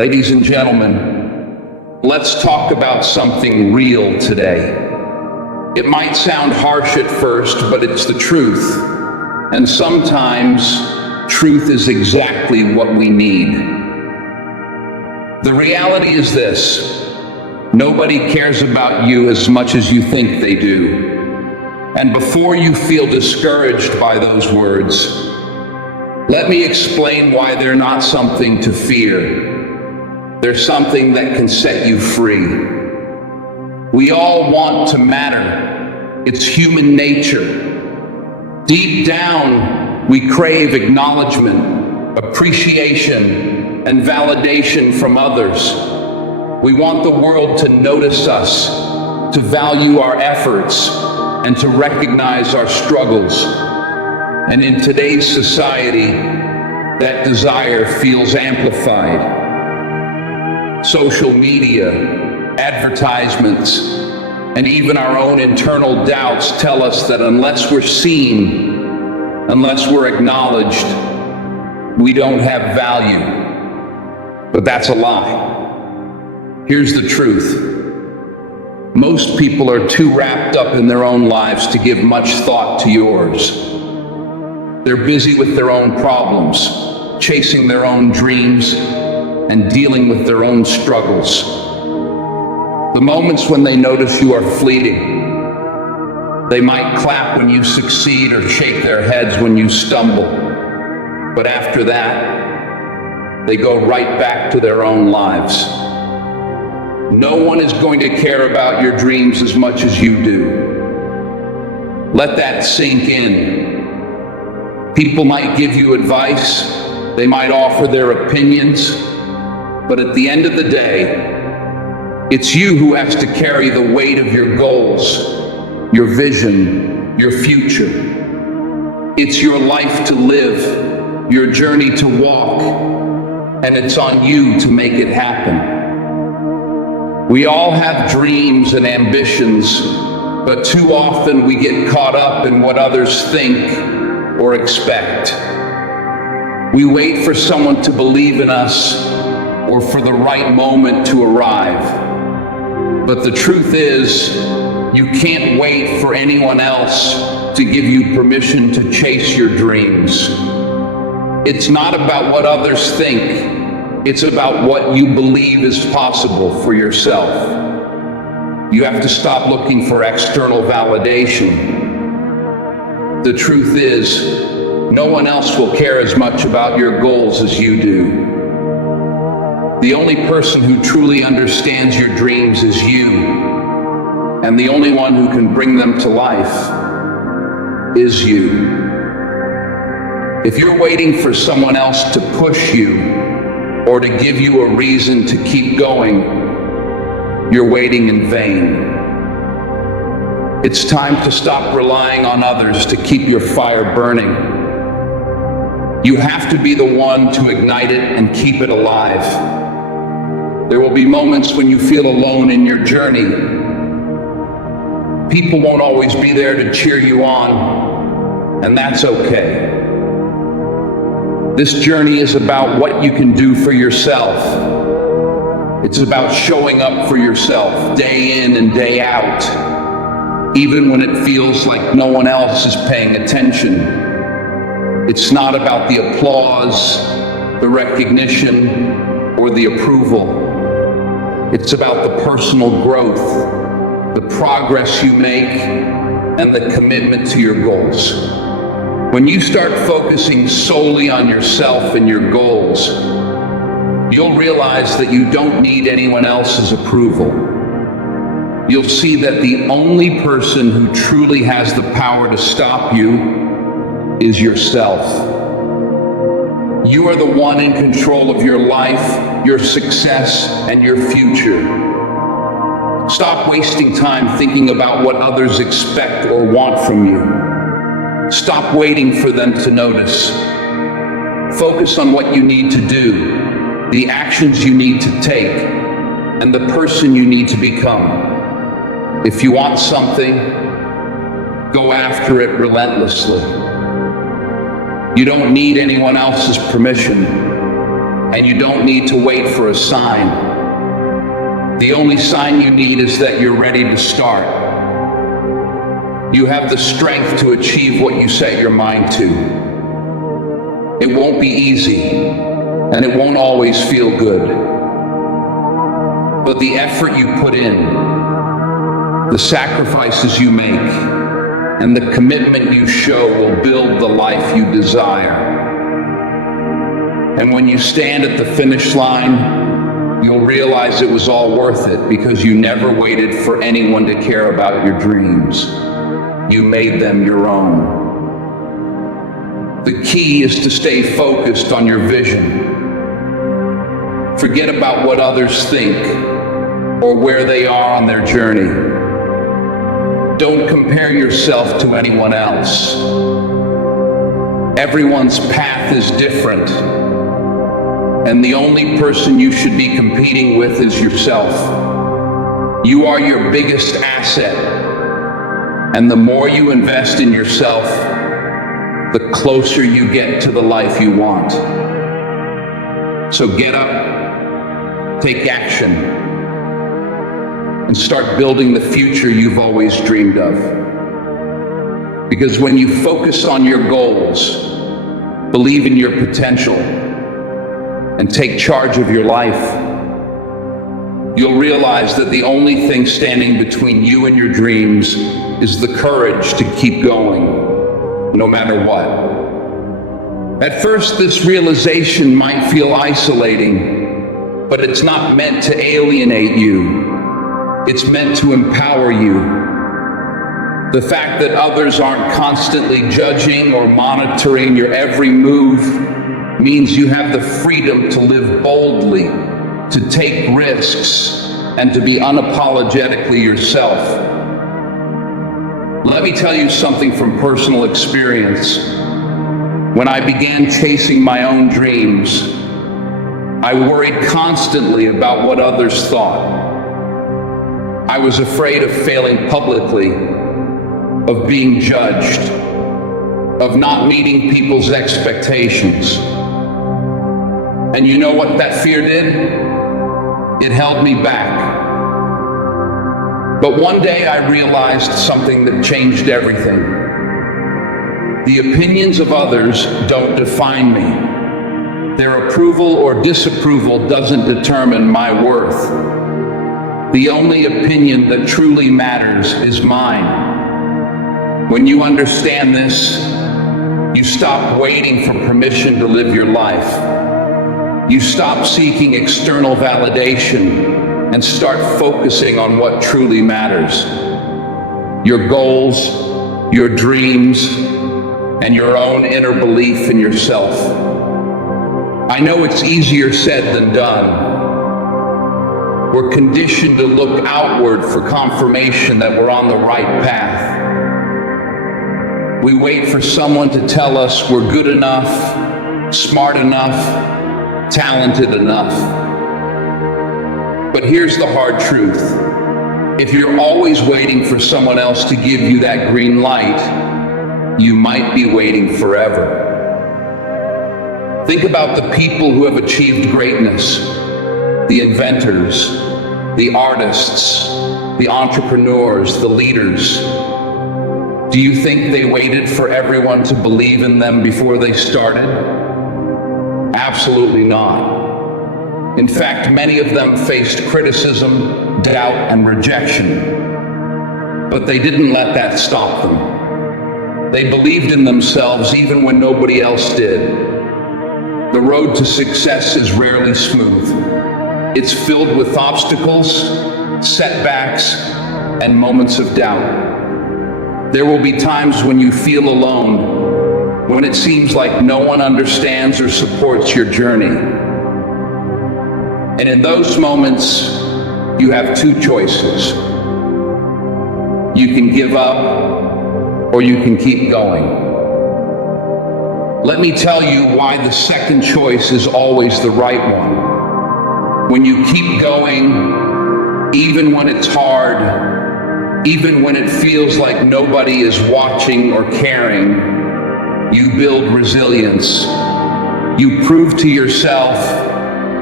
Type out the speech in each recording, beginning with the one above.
Ladies and gentlemen, let's talk about something real today. It might sound harsh at first, but it's the truth. And sometimes, truth is exactly what we need. The reality is this: nobody cares about you as much as you think they do. And before you feel discouraged by those words, let me explain why they're not something to fear. They're something that can set you free. We all want to matter. It's human nature. Deep down, we crave acknowledgement, appreciation, and validation from others. We want the world to notice us, to value our efforts, and to recognize our struggles. And in today's society, that desire feels amplified. Social media, advertisements, and even our own internal doubts tell us that unless we're seen, unless we're acknowledged, we don't have value. But that's a lie. Here's the truth. Most people are too wrapped up in their own lives to give much thought to yours. They're busy with their own problems, chasing their own dreams, and dealing with their own struggles. The moments when they notice you are fleeting. They might clap when you succeed or shake their heads when you stumble. But after that, they go right back to their own lives. No one is going to care about your dreams as much as you do. Let that sink in. People might give you advice, they might offer their opinions, but at the end of the day, it's you who has to carry the weight of your goals, your vision, your future. It's your life to live, your journey to walk, and it's on you to make it happen. We all have dreams and ambitions, but too often we get caught up in what others think or expect. We wait for someone to believe in us or for the right moment to arrive. But the truth is, you can't wait for anyone else to give you permission to chase your dreams. It's not about what others think. It's about what you believe is possible for yourself. You have to stop looking for external validation. The truth is, no one else will care as much about your goals as you do. The only person who truly understands your dreams is you, and the only one who can bring them to life is you. If you're waiting for someone else to push you or to give you a reason to keep going, you're waiting in vain. It's time to stop relying on others to keep your fire burning. You have to be the one to ignite it and keep it alive. There will be moments when you feel alone in your journey. People won't always be there to cheer you on, and that's okay. This journey is about what you can do for yourself. It's about showing up for yourself day in and day out, even when it feels like no one else is paying attention. It's not about the applause, the recognition, or the approval. It's about the personal growth, the progress you make, and the commitment to your goals. When you start focusing solely on yourself and your goals, you'll realize that you don't need anyone else's approval. You'll see that the only person who truly has the power to stop you is yourself. You are the one in control of your life, your success, and your future. Stop wasting time thinking about what others expect or want from you. Stop waiting for them to notice. Focus on what you need to do, the actions you need to take, and the person you need to become. If you want something, go after it relentlessly. You don't need anyone else's permission. and you don't need to wait for a sign. The only sign you need is that you're ready to start. You have the strength to achieve what you set your mind to. It won't be easy, and it won't always feel good. But the effort you put in, the sacrifices you make, and the commitment you show will build the life you desire. And when you stand at the finish line, you'll realize it was all worth it because you never waited for anyone to care about your dreams. You made them your own. The key is to stay focused on your vision. Forget about what others think or where they are on their journey. Don't compare yourself to anyone else. Everyone's path is different, and the only person you should be competing with is yourself. You are your biggest asset, and the more you invest in yourself, the closer you get to the life you want. So get up, take action, and start building the future you've always dreamed of. Because when you focus on your goals, believe in your potential, and take charge of your life, you'll realize that the only thing standing between you and your dreams is the courage to keep going, no matter what. At first, this realization might feel isolating, but it's not meant to alienate you. It's meant to empower you. The fact that others aren't constantly judging or monitoring your every move means you have the freedom to live boldly, to take risks, and to be unapologetically yourself. Let me tell you something from personal experience. When I began chasing my own dreams, I worried constantly about what others thought. I was afraid of failing publicly, of being judged, of not meeting people's expectations. And you know what that fear did? It held me back. But one day I realized something that changed everything. The opinions of others don't define me. Their approval or disapproval doesn't determine my worth. The only opinion that truly matters is mine. When you understand this, you stop waiting for permission to live your life. You stop seeking external validation and start focusing on what truly matters. Your goals, your dreams, and your own inner belief in yourself. I know it's easier said than done. We're conditioned to look outward for confirmation that we're on the right path. We wait for someone to tell us we're good enough, smart enough, talented enough. But here's the hard truth. If you're always waiting for someone else to give you that green light, you might be waiting forever. Think about the people who have achieved greatness, the inventors, the artists, the entrepreneurs, the leaders. Do you think they waited for everyone to believe in them before they started? Absolutely not. In fact, many of them faced criticism, doubt, and rejection. But they didn't let that stop them. They believed in themselves even when nobody else did. The road to success is rarely smooth. It's filled with obstacles, setbacks, and moments of doubt. There will be times when you feel alone, when it seems like no one understands or supports your journey. And in those moments, you have two choices. You can give up, or you can keep going. Let me tell you why the second choice is always the right one. When you keep going, even when it's hard, even when it feels like nobody is watching or caring, you build resilience. You prove to yourself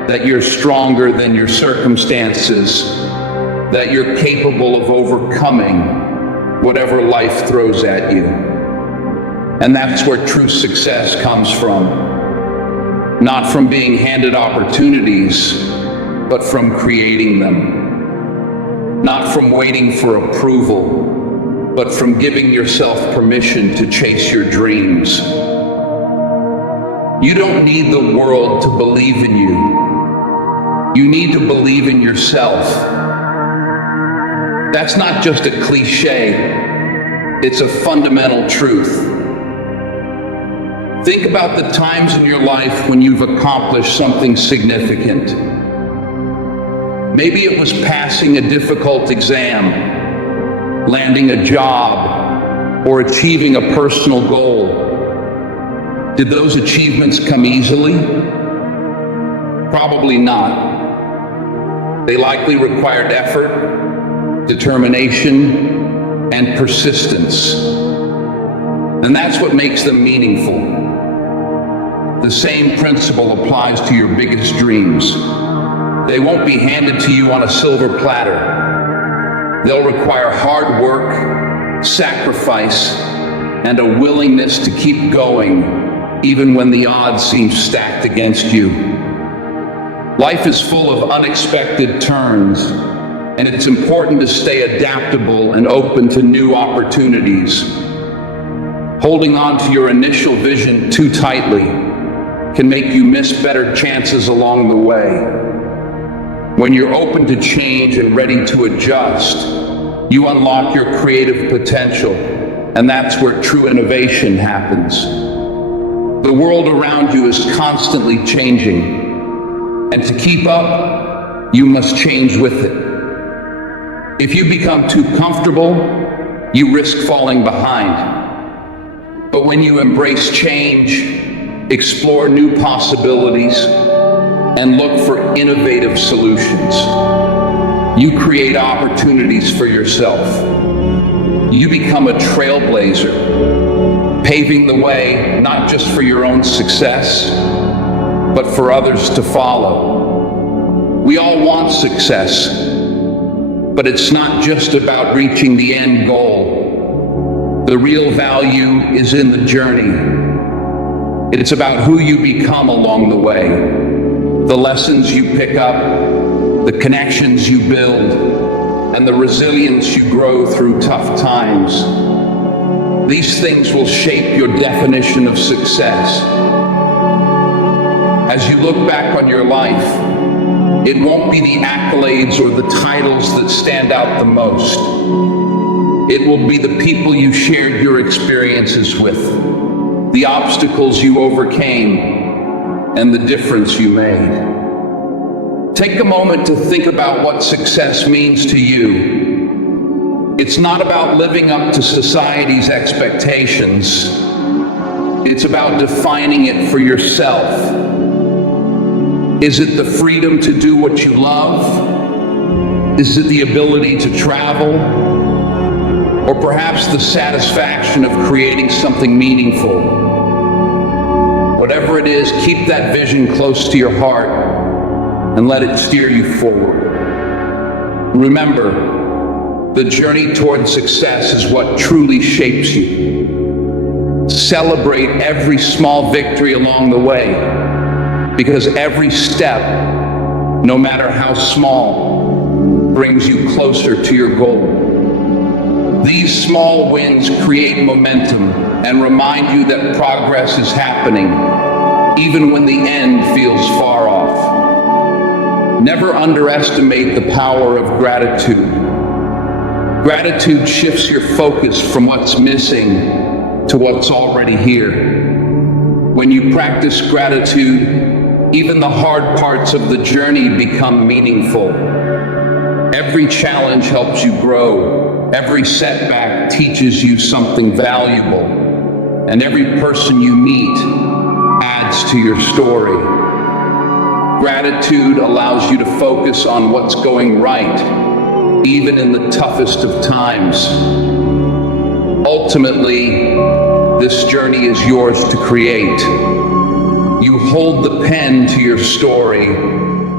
that you're stronger than your circumstances, that you're capable of overcoming whatever life throws at you. And that's where true success comes from. Not from being handed opportunities, but from creating them. Not from waiting for approval, but from giving yourself permission to chase your dreams. You don't need the world to believe in you. You need to believe in yourself. That's not just a cliche, it's a fundamental truth. Think about the times in your life when you've accomplished something significant. Maybe it was passing a difficult exam, landing a job, or achieving a personal goal. Did those achievements come easily? Probably not. They likely required effort, determination, and persistence. And that's what makes them meaningful. The same principle applies to your biggest dreams. They won't be handed to you on a silver platter. They'll require hard work, sacrifice, and a willingness to keep going, even when the odds seem stacked against you. Life is full of unexpected turns, and it's important to stay adaptable and open to new opportunities. Holding on to your initial vision too tightly can make you miss better chances along the way. When you're open to change and ready to adjust, you unlock your creative potential, and that's where true innovation happens. The world around you is constantly changing, and to keep up, you must change with it. If you become too comfortable, you risk falling behind. But when you embrace change, explore new possibilities, and look for innovative solutions, you create opportunities for yourself. You become a trailblazer, paving the way not just for your own success, but for others to follow. We all want success, but it's not just about reaching the end goal. The real value is in the journey. It's about who you become along the way, the lessons you pick up, the connections you build, and the resilience you grow through tough times. These things will shape your definition of success. As you look back on your life, it won't be the accolades or the titles that stand out the most. It will be the people you shared your experiences with, the obstacles you overcame, and the difference you made. Take a moment to think about what success means to you. It's not about living up to society's expectations. It's about defining it for yourself. Is it the freedom to do what you love? Is it the ability to travel? Or perhaps the satisfaction of creating something meaningful? Whatever it is, keep that vision close to your heart and let it steer you forward. Remember, the journey toward success is what truly shapes you. Celebrate every small victory along the way, because every step, no matter how small, brings you closer to your goal. These small wins create momentum and remind you that progress is happening, even when the end feels far off. Never underestimate the power of gratitude. Gratitude shifts your focus from what's missing to what's already here. When you practice gratitude, even the hard parts of the journey become meaningful. Every challenge helps you grow. Every setback teaches you something valuable. And every person you meet adds to your story. Gratitude allows you to focus on what's going right, even in the toughest of times. Ultimately, this journey is yours to create. You hold the pen to your story,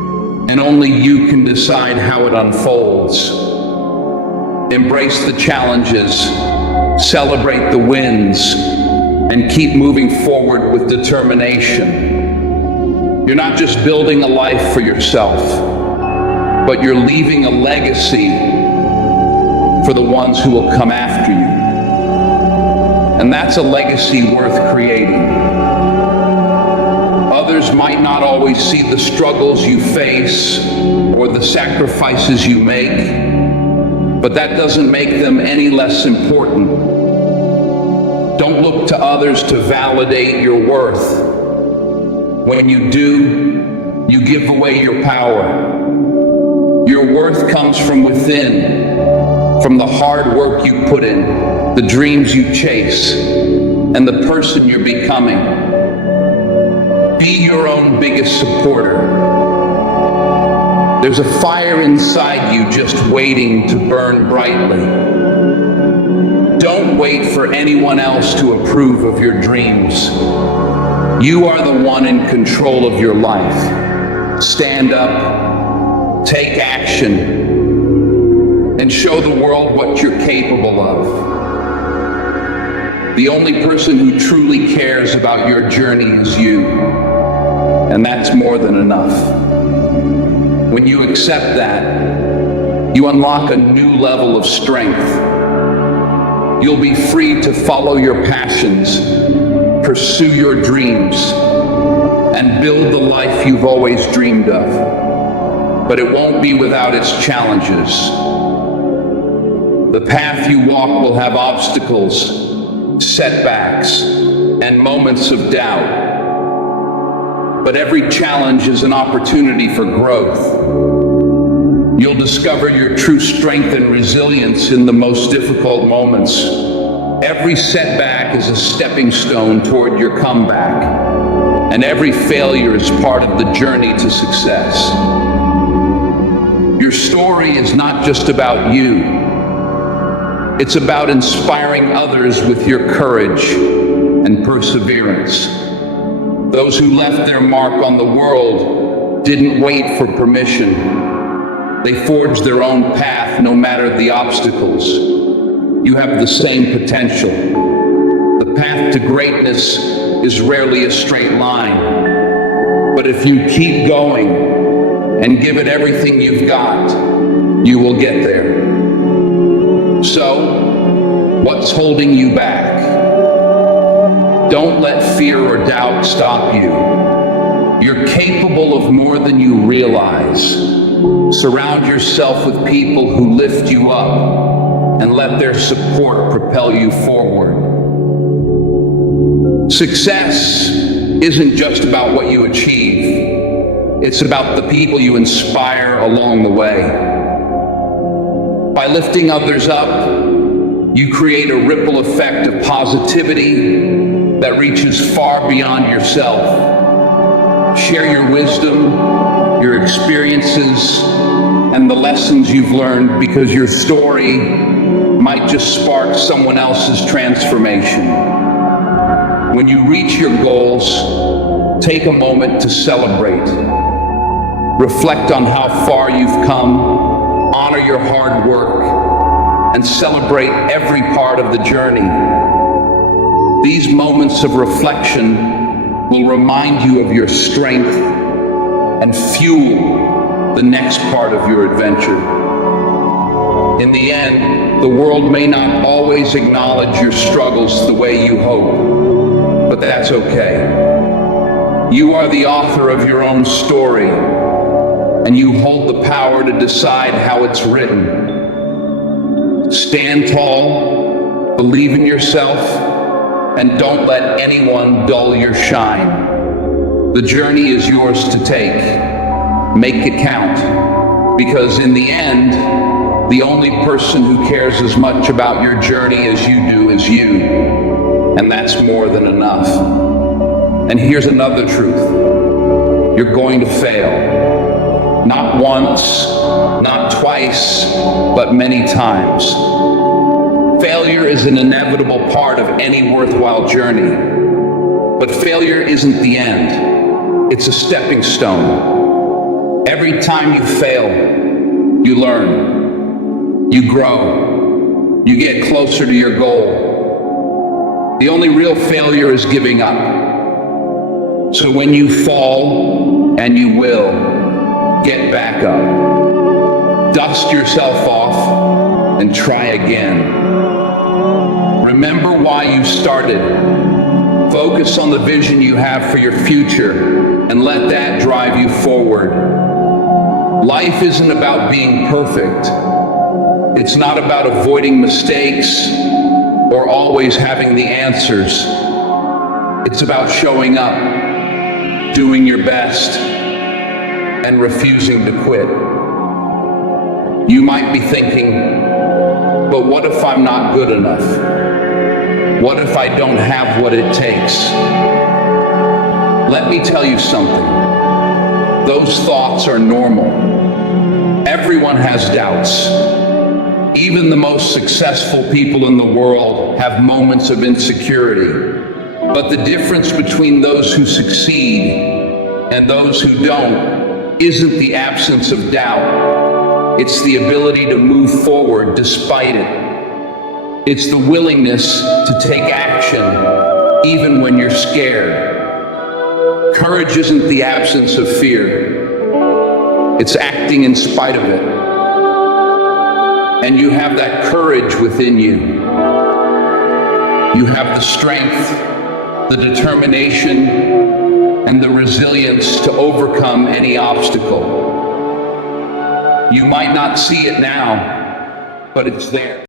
and only you can decide how it unfolds. Embrace the challenges, celebrate the wins, and keep moving forward with determination. You're not just building a life for yourself, but you're leaving a legacy for the ones who will come after you. And that's a legacy worth creating. Others might not always see the struggles you face or the sacrifices you make, but that doesn't make them any less important. Don't look to others to validate your worth. When you do, you give away your power. Your worth comes from within, from the hard work you put in, the dreams you chase, and the person you're becoming. Be your own biggest supporter. There's a fire inside you just waiting to burn brightly. Don't wait for anyone else to approve of your dreams. You are the one in control of your life. Stand up, take action, and show the world what you're capable of. The only person who truly cares about your journey is you, and that's more than enough. When you accept that, you unlock a new level of strength. You'll be free to follow your passions, pursue your dreams, and build the life you've always dreamed of. But it won't be without its challenges. The path you walk will have obstacles, setbacks, and moments of doubt. But every challenge is an opportunity for growth. You'll discover your true strength and resilience in the most difficult moments. Every setback is a stepping stone toward your comeback, and every failure is part of the journey to success. Your story is not just about you. It's about inspiring others with your courage and perseverance. Those who left their mark on the world didn't wait for permission. They forged their own path no matter the obstacles. You have the same potential. The path to greatness is rarely a straight line. But if you keep going and give it everything you've got, you will get there. So, what's holding you back? Don't let fear or doubt stop you. You're capable of more than you realize. Surround yourself with people who lift you up and let their support propel you forward. Success isn't just about what you achieve. It's about the people you inspire along the way. By lifting others up, you create a ripple effect of positivity that reaches far beyond yourself. Share your wisdom, your experiences, and the lessons you've learned, because your story might just spark someone else's transformation. When you reach your goals, take a moment to celebrate. Reflect on how far you've come, honor your hard work, and celebrate every part of the journey. These moments of reflection will remind you of your strength and fuel the next part of your adventure. In the end, the world may not always acknowledge your struggles the way you hope, but that's okay. You are the author of your own story, and you hold the power to decide how it's written. Stand tall, believe in yourself, and don't let anyone dull your shine. The journey is yours to take. Make it count, because in the end, the only person who cares as much about your journey as you do is you, and that's more than enough. And here's another truth. You're going to fail. Not once, not twice, but many times. Failure is an inevitable part of any worthwhile journey. But failure isn't the end. It's a stepping stone. Every time you fail, you learn, you grow, you get closer to your goal. The only real failure is giving up. So when you fall, and you will, get back up. Dust yourself off and try again. Remember why you started. Focus on the vision you have for your future and let that drive you forward. Life isn't about being perfect. It's not about avoiding mistakes or always having the answers. It's about showing up, doing your best, and refusing to quit. You might be thinking, but what if I'm not good enough? What if I don't have what it takes? Let me tell you something. Those thoughts are normal. Everyone has doubts. Even the most successful people in the world have moments of insecurity. But the difference between those who succeed and those who don't isn't the absence of doubt. It's the ability to move forward despite it. It's the willingness to take action even when you're scared. Courage isn't the absence of fear. It's acting in spite of it. And you have that courage within you. You have the strength, the determination, and the resilience to overcome any obstacle. You might not see it now, but it's there.